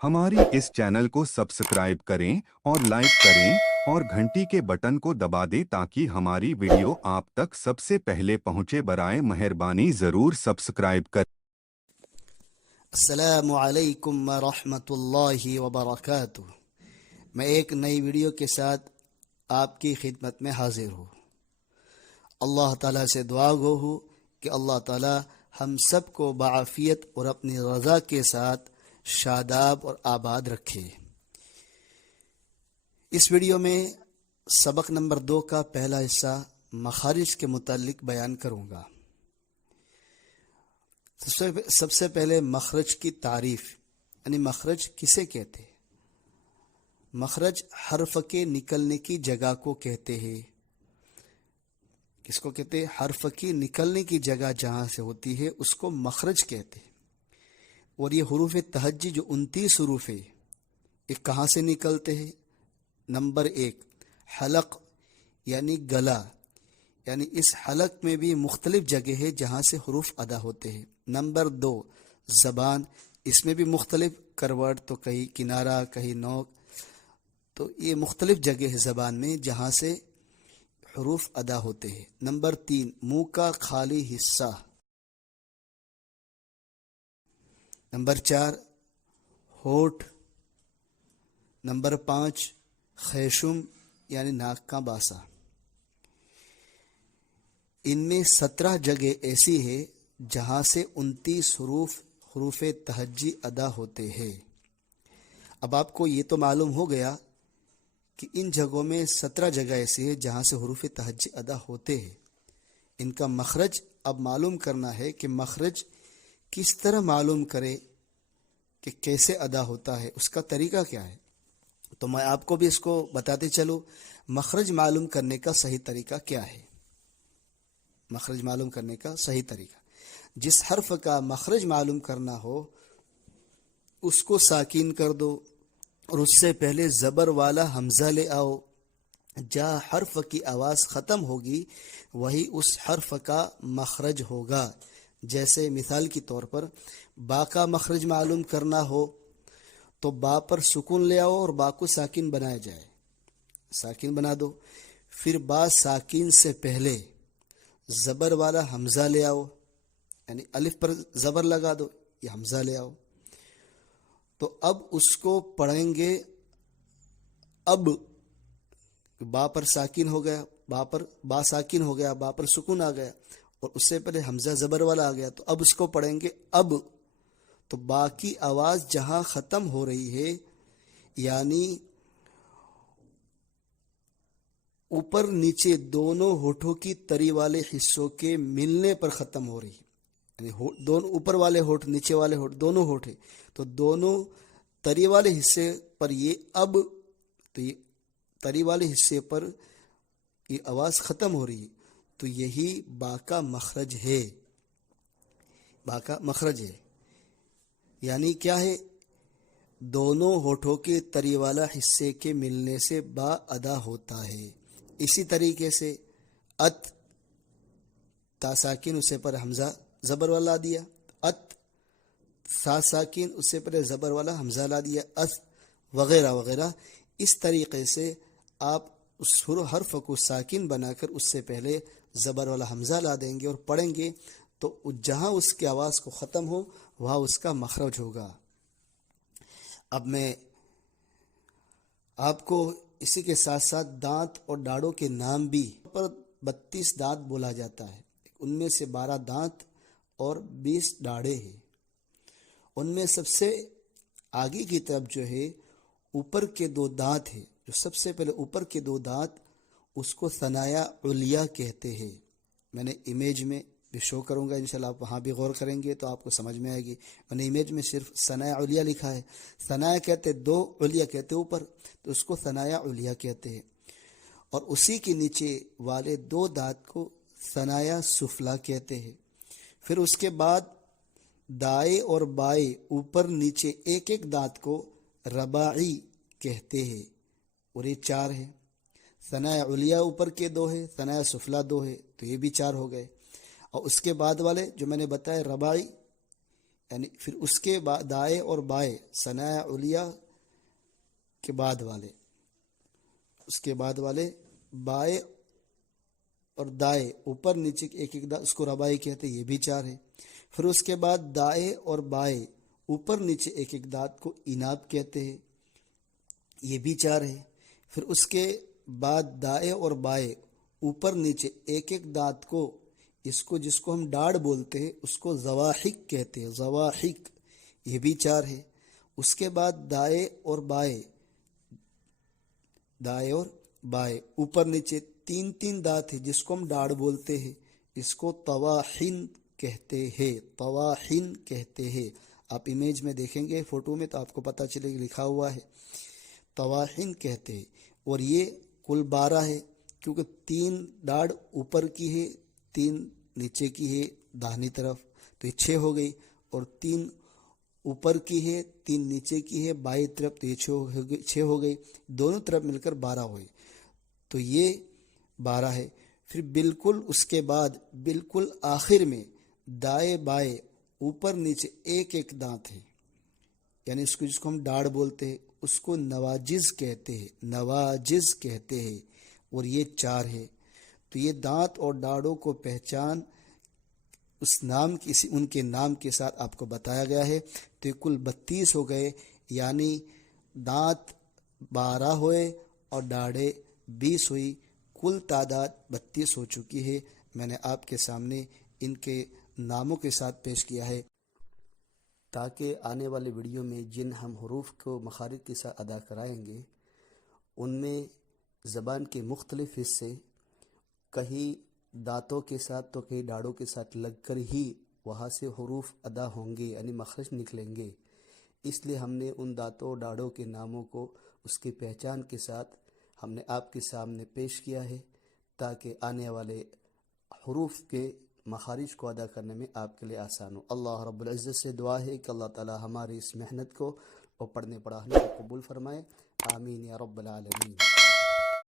हमारी इस चैनल को सब्सक्राइब करें और लाइक करें और घंटी के बटन को दबा दें ताकि हमारी वीडियो आप तक सबसे पहले पहुंचे। बराए मेहरबानी ज़रूर सब्सक्राइब करें। अस्सलामु अलैकुम व रहमतुल्लाहि व बरकातुहू। मैं एक नई वीडियो के साथ आपकी खिदमत में हाजिर हूँ। अल्लाह ताला से दुआ गो हूँ कि अल्लाह ताला हम सब को बाआफियत और अपनी रज़ा के साथ शादाब और आबाद रखे। इस वीडियो में सबक नंबर 2 का पहला हिस्सा मखारिज के मुतालिक बयान करूँगा। सबसे पहले मखरज की तारीफ, यानी मखरज किसे कहते हैं। मखरज हर्फ के निकलने की जगह को कहते हैं। किसको कहते हैं? हर्फ की निकलने की जगह जहाँ से होती है उसको मखरज कहते हैं। और ये हुरूफ तहज्जी जो 29 हुरूफ है, ये कहाँ से निकलते हैं? नंबर 1 हलक यानी गला, यानी इस हलक में भी मुख्तलिफ जगह है जहाँ से हुरूफ अदा होते हैं। नंबर 2 ज़बान, इसमें भी मुख्तलिफ करवट, तो कहीं किनारा कहीं नोक, तो ये मुख्तलिफ जगह है ज़बान में जहाँ से हुरूफ अदा होते हैं। नंबर 3 मुँह का खाली हिस्सा। नंबर 4 होठ। नंबर 5 खैशुम यानी नाक का बासा। इनमें 17 जगह ऐसी है जहाँ से 29 हुरूफ तहज्जी अदा होते हैं। अब आपको ये तो मालूम हो गया कि इन जगहों में 17 जगह ऐसी है जहाँ से हुरूफ तहज्जी अदा होते हैं। इनका मखरज अब मालूम करना है कि मखरज किस तरह मालूम करे कि कैसे अदा होता है, उसका तरीका क्या है। तो मैं आपको भी इसको बताते चलूँ, मखरज मालूम करने का सही तरीका क्या है। मखरज मालूम करने का सही तरीका, जिस हर्फ का मखरज मालूम करना हो उसको साकिन कर दो और उससे पहले ज़बर वाला हमज़ा ले आओ। जहाँ हर्फ की आवाज़ ख़त्म होगी वही उस हर्फ का मखरज होगा। जैसे मिसाल के तौर पर बा का मखरज मालूम करना हो तो बा पर सुकून ले आओ और बा को साकिन बनाया जाए, साकिन बना दो। फिर बा साकिन से पहले ज़बर वाला हमज़ा ले आओ, यानी अलिफ पर ज़बर लगा दो, ये हमज़ा ले आओ। तो अब उसको पढ़ेंगे। अब बा पर साकिन हो गया, बा साकिन हो गया, बा पर सुकून आ गया और उससे पहले हमज़ा ज़बर वाला आ गया, तो अब उसको पढ़ेंगे अब। तो बा की आवाज़ जहाँ ख़त्म हो रही है, यानी ऊपर नीचे दोनों होठों की तरी वाले हिस्सों के मिलने पर ख़त्म हो रही है, यानी दोनों ऊपर वाले होठ नीचे वाले होठ दोनों होठ है, तो दोनों तरी वाले हिस्से पर ये अब, तो ये तरी वाले हिस्से पर ये आवाज़ ख़त्म हो रही है, तो यही बा का मखरज है। बा का मखरज है यानी क्या है? दोनों होठों के तरी वाला हिस्से के मिलने से बा अदा होता है। इसी तरीके से अत, ता साकिन उससे पर हमज़ा ज़बर वाला दिया, अत सा साकिन उससे पर ज़बर वाला हमज़ा ला दिया, अस वगैरह वगैरह। इस तरीके से आप उस हर्फ को साकिन बनाकर उससे पहले ज़बर वाला हमज़ा ला देंगे और पढ़ेंगे, तो जहाँ उसकी आवाज़ को ख़त्म हो वहाँ उसका मखरज होगा। अब मैं आपको इसी के साथ साथ दांत और दाढ़ों के नाम भी, पर 32 दांत बोला जाता है, उनमें से 12 दांत और 20 दाढ़ें हैं। उनमें सबसे आगे की तरफ जो है ऊपर के 2 दांत है, जो सबसे पहले ऊपर के 2 दांत, उसको सनाया उलिया कहते हैं। मैंने इमेज में भी शो करूँगा, इंशाल्लाह आप वहाँ भी गौर करेंगे तो आपको समझ में आएगी। मैंने इमेज में सिर्फ सनाया उलिया लिखा है। सनाया कहते 2, उलिया कहते ऊपर, तो उसको सनाया उलिया कहते हैं। और उसी के नीचे वाले 2 दांत को सनाया सुफला कहते हैं। फिर उसके बाद दाएं और बाएं ऊपर नीचे एक एक दांत को रबाई कहते हैं, और ये 4 है। सनाया उलिया ऊपर के 2 है, सनाया सुफला 2 है, तो ये भी 4 हो गए। और उसके बाद वाले जो मैंने बताया रबाई, یعنی پھر اس کے بعد دائیں اور بائیں ثنایا علیہ کے بعد والے، اس کے بعد والے بائیں اور دائیں اوپر نیچے ایک ایک دانت، اس کو ربائی کہتے ہیں، یہ بھی 4 ہے۔ پھر اس کے بعد دائیں اور بائیں اوپر نیچے ایک ایک دانت کو اناب کہتے ہیں، یہ بھی 4 ہے۔ پھر اس کے بعد دائیں اور بائیں اوپر نیچے ایک ایک دانت کو، جس کو ہم ڈاڑھ بولتے ہیں، اس کو زواحق کہتے ہیں، زواحق، یہ بھی 4 ہے۔ اس کے بعد دائیں اور بائیں اوپر نیچے 3 دانت ہے، جس کو ہم ڈاڑھ بولتے ہیں، اس کو طواحن کہتے ہیں، طواحن کہتے ہیں۔ آپ امیج میں دیکھیں گے فوٹو میں تو آپ کو پتہ چلے گا، لکھا ہوا ہے طواحن کہتے ہیں۔ اور یہ کل 12 ہے، کیونکہ 3 ڈاڑھ اوپر کی ہے، 3 نیچے کی ہے داہنی طرف، تو یہ 6 ہو گئی، اور 3 اوپر کی ہے، 3 نیچے کی ہے بائیں طرف، تو یہ 6 ہو گئی، دونوں طرف مل کر 12 ہوئی، تو یہ 12 ہے۔ پھر بالکل اس کے بعد بالکل آخر میں دائیں بائیں اوپر نیچے ایک ایک دانت ہے، یعنی جس کو ہم ڈاڑھ بولتے ہیں، اس کو نواجز کہتے ہیں، نواجز کہتے ہیں، اور یہ 4 ہے۔ تو یہ دانت اور ڈاڑھوں کو پہچان اس نام ان کے نام کے ساتھ آپ کو بتایا گیا ہے۔ تو یہ کل 32 ہو گئے، یعنی دانت 12 ہوئے اور ڈاڑھیں 20 ہوئی، کل تعداد 32 ہو چکی ہے۔ میں نے آپ کے سامنے ان کے ناموں کے ساتھ پیش کیا ہے، تاکہ آنے والے ویڈیو میں جن ہم حروف کو مخارج کے ساتھ ادا کرائیں گے، ان میں زبان کے مختلف حصے کہیں دانتوں کے ساتھ تو کہیں ڈاڑھوں کے ساتھ لگ کر ہی وہاں سے حروف ادا ہوں گے، یعنی مخرج نکلیں گے۔ اس لیے ہم نے ان دانتوں ڈاڑھوں کے ناموں کو اس کی پہچان کے ساتھ ہم نے آپ کے سامنے پیش کیا ہے، تاکہ آنے والے حروف کے مخارج کو ادا کرنے میں آپ کے لیے آسان ہو۔ اللہ رب العزت سے دعا ہے کہ اللہ تعالی ہماری اس محنت کو اور پڑھنے پڑھانے کو قبول فرمائے، آمین یا رب العالمین۔